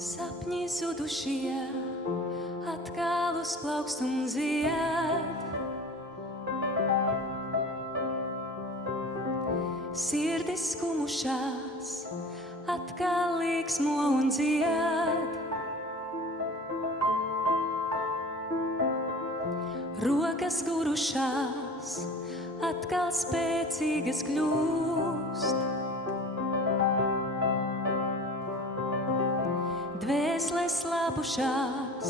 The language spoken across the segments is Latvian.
Sapņi zudušie atkal uzplaukst un zied. Sirdis skumušās atkal līksmo un dzied. Rokas gurušās atkal spēcīgas kļūst. Dvēseles labušās,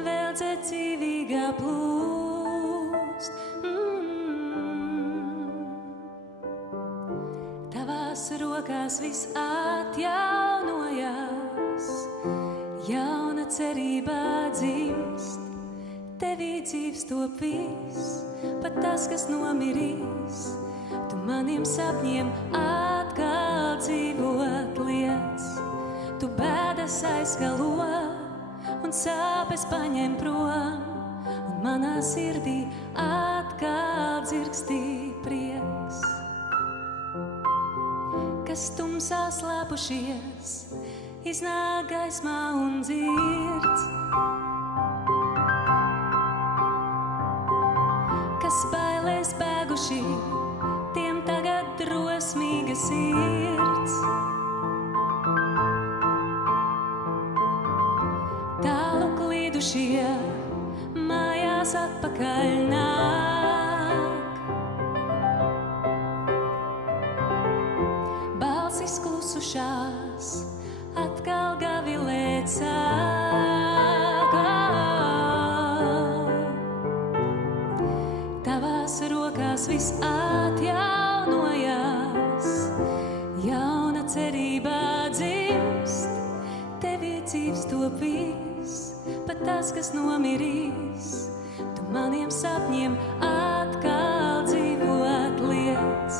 vēl dzīvīgā plūst. Tavās rokās viss atjaunojās, jauna cerībā dzimst. Tevī dzīvs top viss, pat tas, kas nomirīs. Tu maniem sapņiem atkal dzīvot liec. Tu bēdas aizskalo un sāpes paņem prom, un manā sirdī atkal dzirkstī prieks. Kas tumsā slēpušies, iznāk gaismā un dzirds. Kas bailēs bēguši, tiem tagad drosmīga sirds. Tālu klīdušie mājās atpakaļ nāk. Balsis klusušās atkal gavilēt sāk. Tavās rokās viss atjaunojās, jauna cerībā dzimst. Tevī dzīvs top viss, pat tas, kas nomirīs. Tu maniem sapņiem atkal dzīvot liec.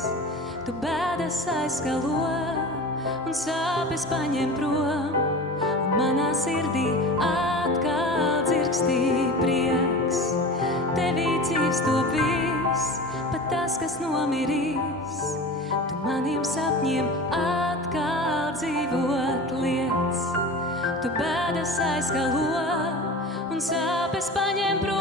Tu bēdas aizskalo un sāpes paņem prom, un manā sirdī atkal dzirkstī prieks. Tevī dzīvs top viss, pat tas, kas nomirīs. Tu maniem sapņiem atkal dzīvot liec. Tu bēdas aizskalo un sāpes paņem prom.